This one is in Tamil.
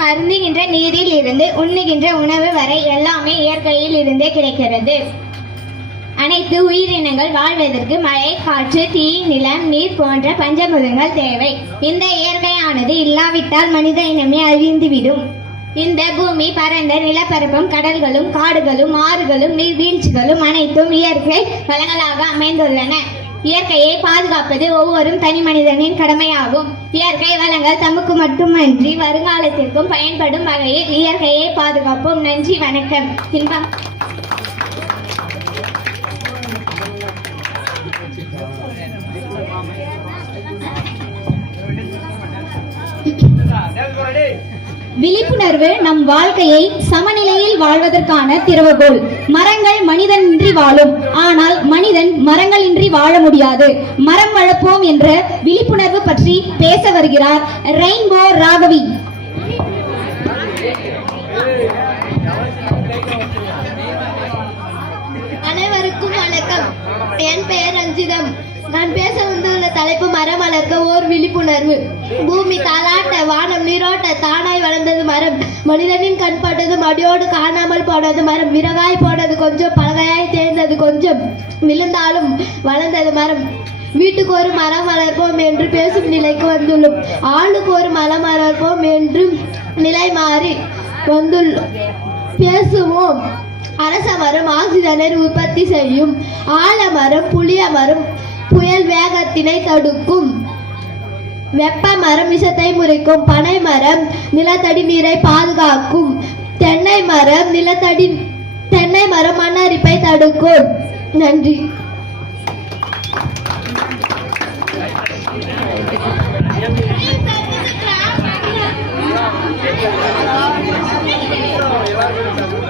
நாம் அருந்துகின்ற நீரில் இருந்து உண்ணுகின்ற உணவு வரை எல்லாமே இயற்கையில் இருந்தே கிடைக்கிறது. அனைத்து உயிரினங்கள் வாழ்வதற்கு மழை, காற்று, தீ, நிலம், நீர் போன்ற பஞ்சபூதங்கள் தேவை. இந்த இயற்கையானது இல்லாவிட்டால் மனித இனமே அழிந்துவிடும். இந்த பூமி பரந்த நிலப்பரப்பும் கடல்களும் காடுகளும் ஆறுகளும் நீர்வீழ்ச்சிகளும் அனைத்தும் இயற்கை வளங்களாக அமைந்துள்ளன. இயற்கையை பாதுகாப்பது ஒவ்வொரு தனி மனிதனின் கடமையாகும். இயற்கை வளங்கள் தமக்கு மட்டுமன்றி வருங்காலத்திற்கும் பயன்படும் வகையில் இயற்கையை பாதுகாப்போம். நன்றி, வணக்கம். இன்பம். விழிப்புணர்வு நம் வாழ்க்கையை சமநிலையில் வாழ்வதற்கான திறவுகோல். மரங்கள் மனிதனின்றி வாழும், ஆனால் மனிதன் மரங்களின்றி வாழ முடியாது. மரம் வளர்ப்போம் என்ற விழிப்புணர்வு பற்றி பேச வருகிறார் ரெயின்போ ராகவி. அனைவருக்கும் வணக்கம். என் பெயர் ரஞ்சிதம். நான் பேச வந்துள்ள தலைப்பு மரம் வளர்க்க ஓர் விழிப்புணர்வு. பூமி தாளாட்ட, வானம் நீரோட்ட, தானாய் வளர்ந்தது மரம். மனிதனின் கண்பட்டது மடியோடு காணாமல் போனது மரம். விறகாய் போனது கொஞ்சம், பலகையாய் தேர்ந்தது கொஞ்சம், விழுந்தாலும் வளர்ந்தது மரம். வீட்டுக்கு ஒரு மரம் வளர்ப்போம் என்று பேசும் நிலைக்கு வந்துள்ளோம். ஆளுக்கு ஒரு மரம் வளர்ப்போம் என்று நிலை மாறி வந்துள்ளோம். பேசுவோம். அரச மரம் ஆக்சிஜனை உற்பத்தி செய்யும். ஆலமரம், புளிய மரம் புயல் வேகத்தினை தடுக்கும். வெப்ப மரம் விஷத்தை முறிக்கும். பனை மரம் நிலத்தடி நீரை பாதுகாக்கும். தென்னை மரம் மண் அரிப்பை தடுக்கும். நன்றி.